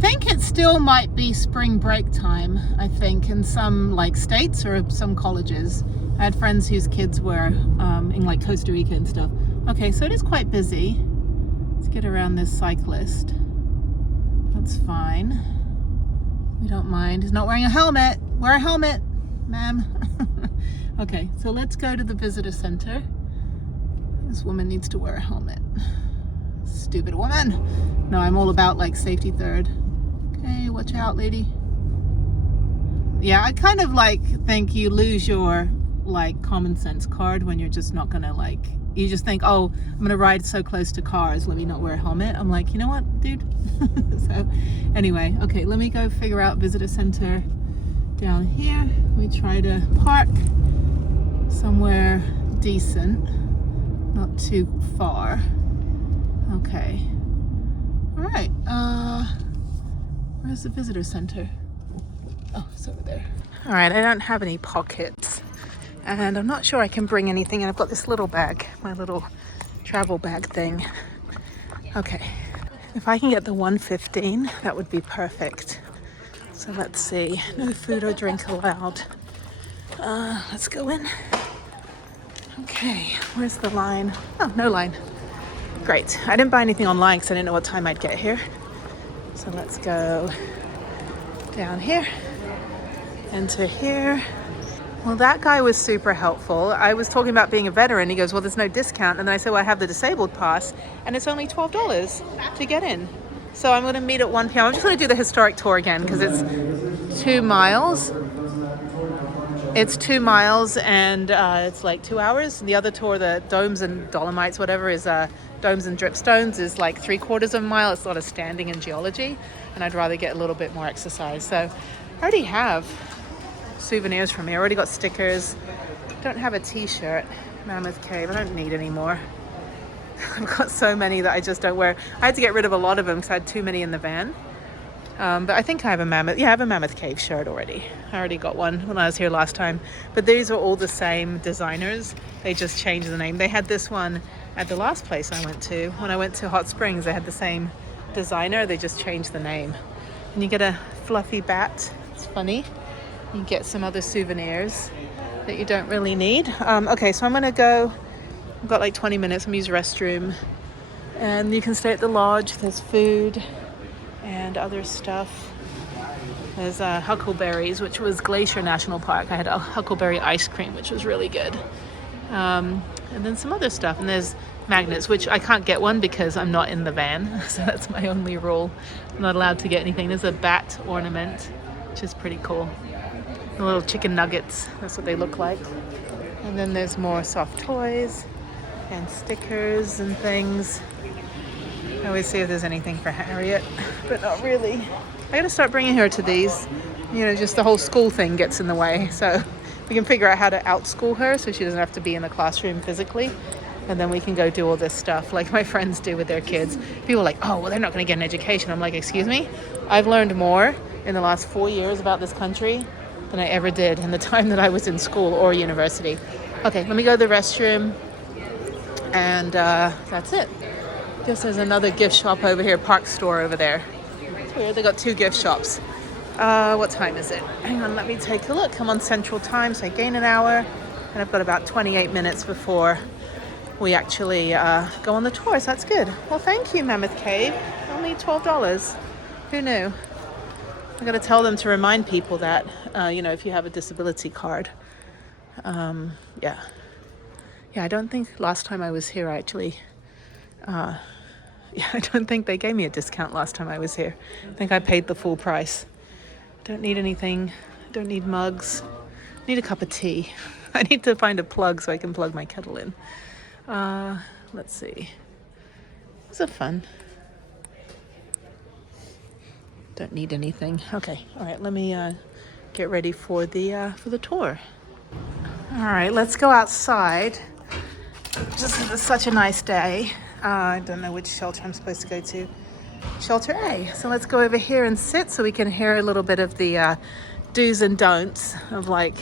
think it still might be spring break time, I think, in some like states or some colleges. I had friends whose kids were in like Costa Rica and stuff. Okay, so it is quite busy. Let's get around this cyclist. That's fine. We don't mind. He's not wearing a helmet. Wear a helmet, ma'am. Okay, so let's go to the visitor center. This woman needs to wear a helmet. Stupid woman. No, I'm all about like safety third. Okay, watch out, lady. Yeah, I kind of like think you lose your like common sense card when you're just not gonna like, you just think, oh, I'm gonna ride so close to cars, let me not wear a helmet. I'm like, you know what, dude? So anyway, okay, let me go figure out visitor center down here. We try to park somewhere decent, not too far. Okay. All right. Where's the visitor center? Oh, it's over there. All right, I don't have any pockets. And I'm not sure I can bring anything. And I've got this little bag, my little travel bag thing. Okay. If I can get the 115, that would be perfect. So let's see. No food or drink allowed. Let's go in. Okay, where's the line? Oh, no line. Great. I didn't buy anything online because I didn't know what time I'd get here. So let's go down here, enter here. Well, that guy was super helpful. I was talking about being a veteran. He goes, well, there's no discount. And then I said, well, I have the disabled pass and it's only $12 to get in. So I'm going to meet at 1 p.m. I'm just going to do the historic tour again because it's 2 miles. It's 2 miles and it's like 2 hours. And the other tour, the Domes and Dolomites, whatever, is Domes and Dripstones, is like 3/4 of a mile. It's a lot of standing in geology. And I'd rather get a little bit more exercise. So I already have souvenirs from here. I already got stickers. Don't have a t-shirt. Mammoth Cave. I don't need any more. I've got so many that I just don't wear. I had to get rid of a lot of them because I had too many in the van. But I think I have a Mammoth. Yeah, I have a Mammoth Cave shirt already. I already got one when I was here last time. But these are all the same designers. They just changed the name. They had this one at the last place I went to. When I went to Hot Springs, they had the same designer. They just changed the name. And you get a fluffy bat. It's funny. You get some other souvenirs that you don't really need. Okay, so I'm gonna go. I've got like 20 minutes. I'm gonna use the restroom. And you can stay at the lodge. There's food and other stuff. There's huckleberries, which was Glacier National Park. I had a huckleberry ice cream, which was really good. And then some other stuff. And there's magnets, which I can't get one because I'm not in the van. So that's my only rule. I'm not allowed to get anything. There's a bat ornament, which is pretty cool. The little chicken nuggets, that's what they look like. And then there's more soft toys and stickers and things. I always see if there's anything for Harriet, but not really. I gotta start bringing her to these. You know, just the whole school thing gets in the way. So we can figure out how to outschool her so she doesn't have to be in the classroom physically. And then we can go do all this stuff like my friends do with their kids. People are like, oh, well, they're not gonna get an education. I'm like, excuse me? I've learned more in the last 4 years about this country than I ever did in the time that I was in school or university. Okay, let me go to the restroom. And that's it. Guess there's another gift shop over here, park store over there. It's weird, they got 2 gift shops. What time is it? Hang on, let me take a look. I'm on Central Time, so I gain an hour. And I've got about 28 minutes before we actually go on the tour, so that's good. Well, thank you, Mammoth Cave. Only $12. Who knew? I got to tell them to remind people that, you know, if you have a disability card. Yeah, I don't think last time I was here, actually, I don't think they gave me a discount last time I was here. I think I paid the full price. Don't need anything. Don't need mugs. Need a cup of tea. I need to find a plug so I can plug my kettle in. Let's see. Was it fun? Don't need anything. Okay, all right, let me get ready for the tour. All right, let's go outside. Just such a nice day. I don't know which shelter I'm supposed to go to. Shelter A. So let's go over here and sit so we can hear a little bit of the do's and don'ts of like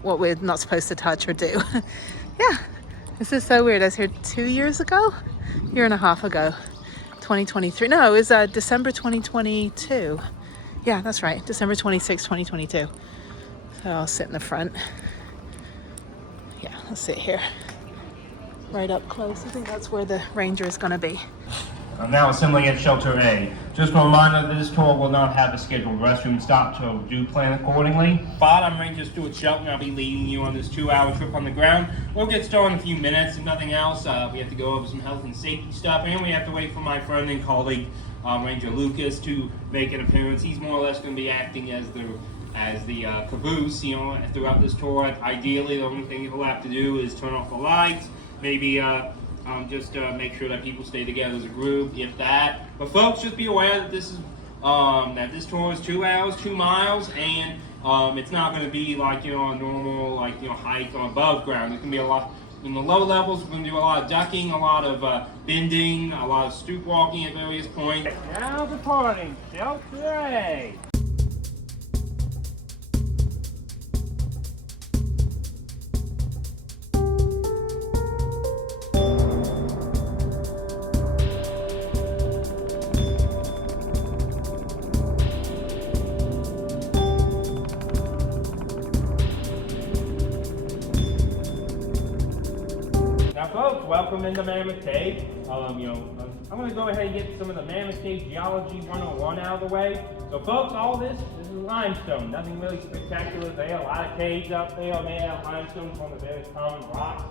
what we're not supposed to touch or do. Yeah, this is so weird. I was here 2 years ago, year and a half ago. 2023. No, it was December 2022. Yeah, that's right. December 26, 2022. So I'll sit in the front. Yeah, I'll sit here. Right up close. I think that's where the ranger is going to be. I'm now assembling at Shelter A. Just a reminder that this tour will not have a scheduled restroom stop, so do plan accordingly. I'm Ranger Stuart Shelton. I'll be leading you on this 2-hour trip on the ground. We'll get started in a few minutes. If nothing else, we have to go over some health and safety stuff, and we have to wait for my friend and colleague, Ranger Lucas, to make an appearance. He's more or less going to be acting as the caboose, you know, throughout this tour. Ideally, the only thing he'll have to do is turn off the lights, maybe just make sure that people stay together as a group, if that. But folks, just be aware that this tour is 2 hours, 2 miles, and it's not going to be like, you know, a normal, like, you know, hike on above ground. It's going to be a lot in the low levels. We're going to do a lot of ducking, a lot of bending, a lot of stoop walking at various points. Now departing Shelter A. Folks, welcome into Mammoth Cave. I'm going to go ahead and get some of the Mammoth Cave Geology 101 out of the way. So folks, all this is limestone. Nothing really spectacular there. A lot of caves up there are made out of limestone from the very common rocks.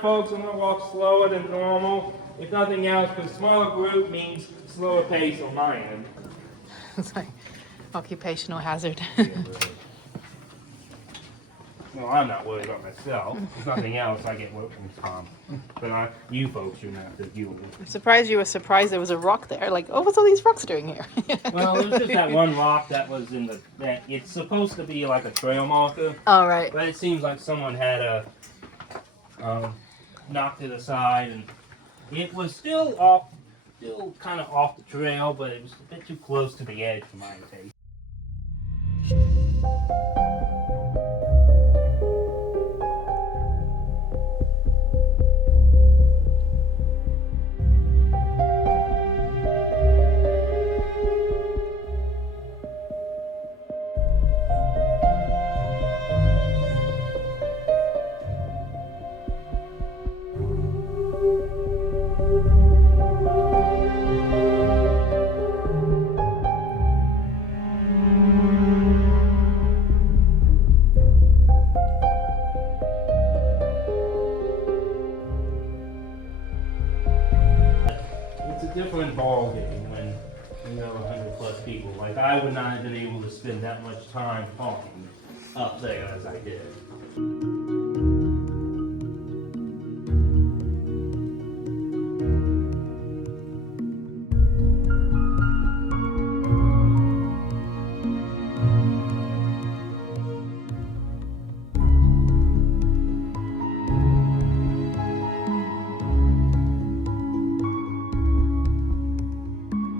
Folks, I'm going to walk slower than normal, if nothing else, because smaller group means slower pace on my end. It's like occupational hazard. Well, I'm not worried about myself. If nothing else, I get work from Tom. But you folks shouldn't have to deal with it. I'm surprised you were surprised there was a rock there. Like, oh, what's all these rocks doing here? Well, it was just that one rock that was that it's supposed to be like a trail marker. All right. But it seems like someone had knocked it aside, and it was still kind of off the trail, but it was a bit too close to the edge for my taste. Different ball game when you know 100+ people. Like, I would not have been able to spend that much time talking up there as I did.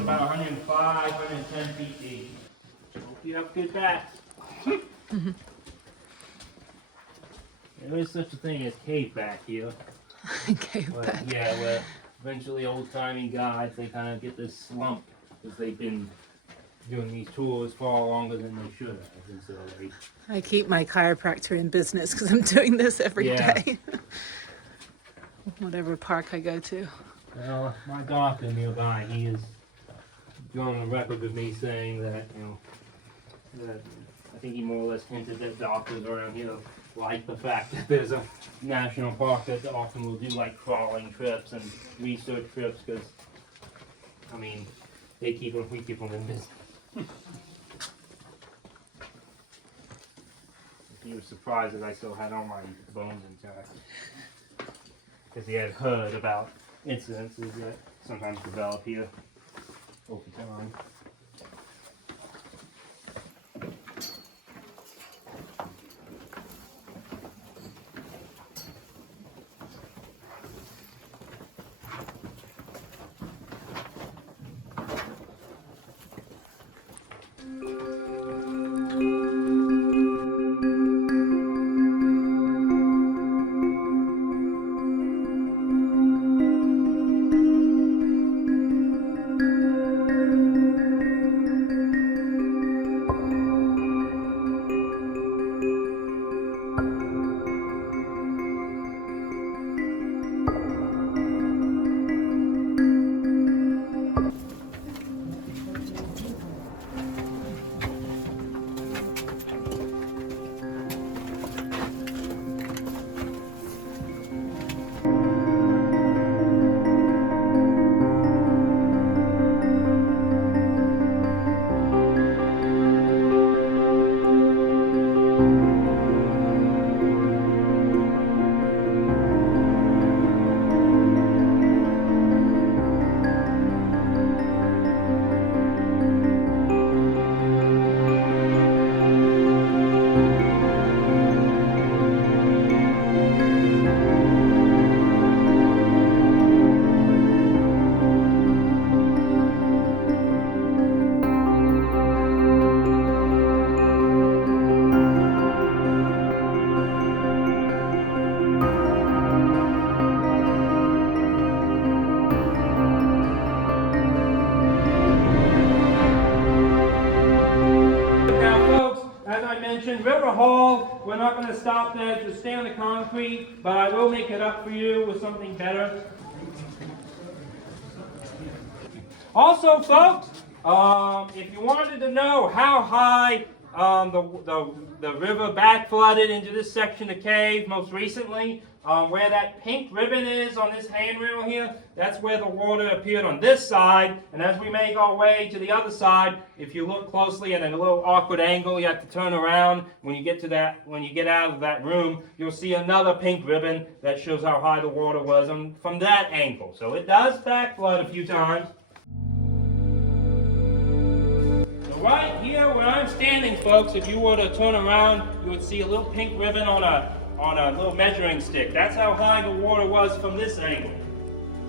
About 105, 110 feet deep. Hope you have good backs. There is such a thing as cave back here. Cave But, back. yeah, where eventually old-timey guys, they kind of get this slump because they've been doing these tours far longer than they should have. And so I keep my chiropractor in business because I'm doing this every day. Whatever park I go to. well, my doctor nearby, he is going on record with me saying that, you know, that I think he more or less hinted that doctors around here like the fact that there's a national park that often will do like crawling trips and research trips because, I mean, we keep them in business. He was surprised that I still had all my bones intact because he had heard about incidences that sometimes develop here over time. mentioned, River Hall, we're not going to stop there to stay on the concrete, but I will make it up for you with something better. Also, folks, if you wanted to know how high the river back flooded into this section of cave most recently, where that pink ribbon is on this handrail here, that's where the water appeared on this side. And as we make our way to the other side, if you look closely at a little awkward angle, you have to turn around. When you get to that, when you get out of that room, you'll see another pink ribbon that shows how high the water was from that angle. So it does back flood a few times. Right here where I'm standing, folks, if you were to turn around, you would see a little pink ribbon on a little measuring stick. That's how high the water was from this angle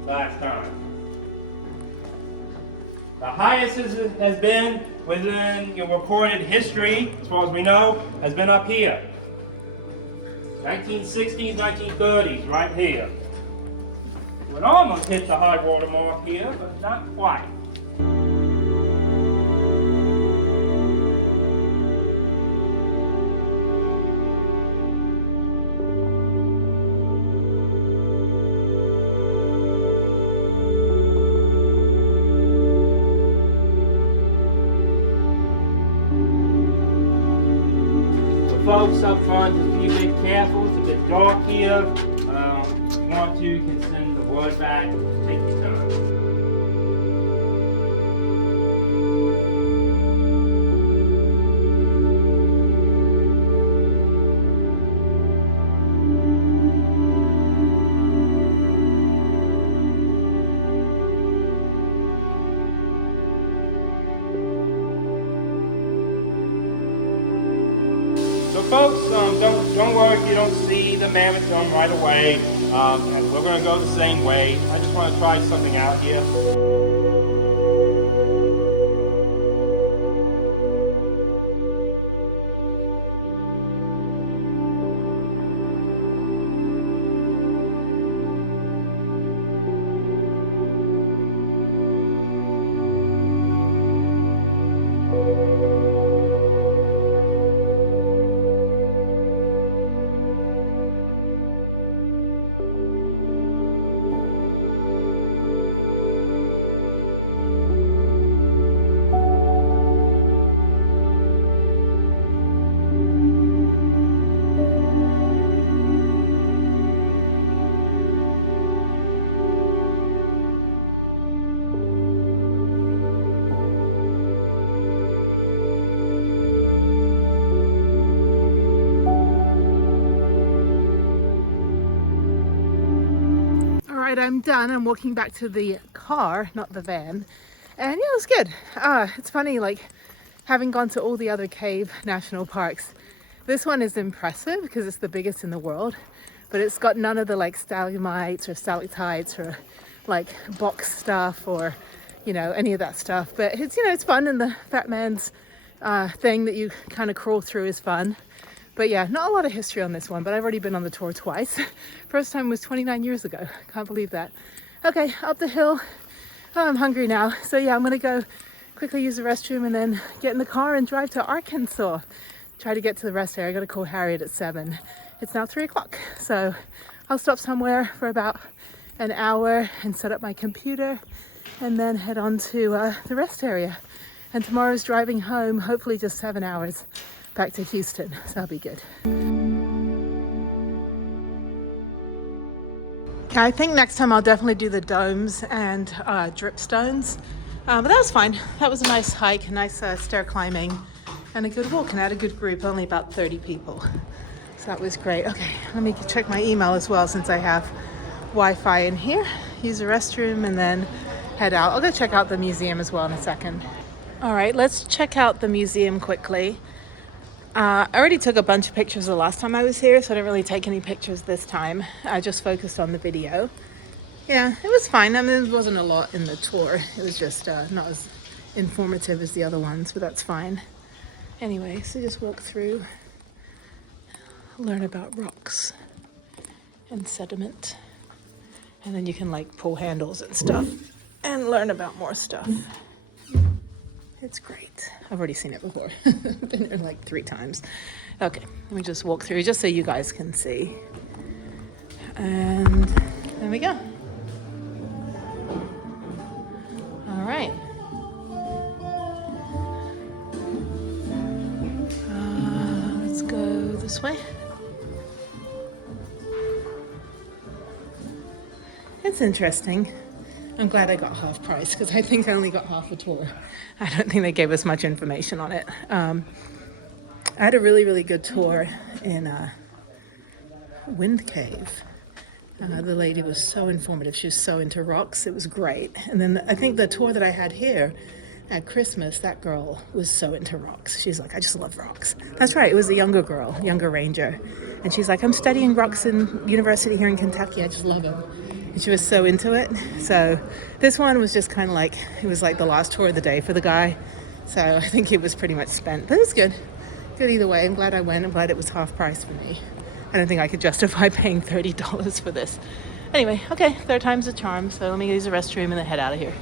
last time. The highest has been within your recorded history, as far as we know, has been up here. 1960s, 1930s, right here. It almost hit the high water mark here, but not quite. Folks up front, just be a bit careful. It's a bit dark here. If you want to, you can send the word back. Take your time. Folks, don't worry if you don't see the mammoth drum right away. We're going to go the same way. I just want to try something out here. I'm done. I'm walking back to the car, not the van, and yeah, it was good. It's funny, like, having gone to all the other cave national parks, this one is impressive because it's the biggest in the world, but it's got none of the like stalagmites or stalactites or like box stuff or, you know, any of that stuff. But it's, you know, it's fun, and the Fat Man's thing that you kind of crawl through is fun. But yeah, not a lot of history on this one, but I've already been on the tour twice. First time was 29 years ago. Can't believe that. Okay, up the hill. Oh, I'm hungry now. So yeah, I'm gonna go quickly use the restroom and then get in the car and drive to Arkansas. Try to get to the rest area. I gotta call Harriet at 7. It's now 3 o'clock. So I'll stop somewhere for about an hour and set up my computer and then head on to the rest area. And tomorrow's driving home, hopefully just 7 hours. Back to Houston, so that'll be good. I think next time I'll definitely do the domes and dripstones, but that was fine. That was a nice hike, nice stair climbing, and a good walk, and I had a good group, only about 30 people. So that was great. Okay, let me check my email as well since I have Wi-Fi in here. Use the restroom and then head out. I'll go check out the museum as well in a second. All right, let's check out the museum quickly. I already took a bunch of pictures the last time I was here, so I didn't really take any pictures this time. I just focused on the video. Yeah, it was fine. I mean, there wasn't a lot in the tour. It was just not as informative as the other ones, but that's fine. Anyway, so just walk through, learn about rocks and sediment, and then you can like pull handles and stuff and learn about more stuff. It's great. I've already seen it before. Been there like 3 times. Okay, let me just walk through just so you guys can see. And there we go. All right. Let's go this way. It's interesting. I'm glad I got half price because I think I only got half a tour. I don't think they gave us much information on it. I had a really, really good tour in Wind Cave. The lady was so informative. She was so into rocks. It was great. And then I think the tour that I had here at Christmas, that girl was so into rocks. She's like, I just love rocks. That's right. It was a younger girl, younger ranger. And she's like, I'm studying rocks in university here in Kentucky. I just love it. And she was so into it. So this one was just kind of like, it was like the last tour of the day for the guy. So I think it was pretty much spent, but it was good. Good either way. I'm glad I went. I'm glad it was half price for me. I don't think I could justify paying $30 for this. Anyway, okay, 3rd time's a charm. So let me use the restroom and then head out of here.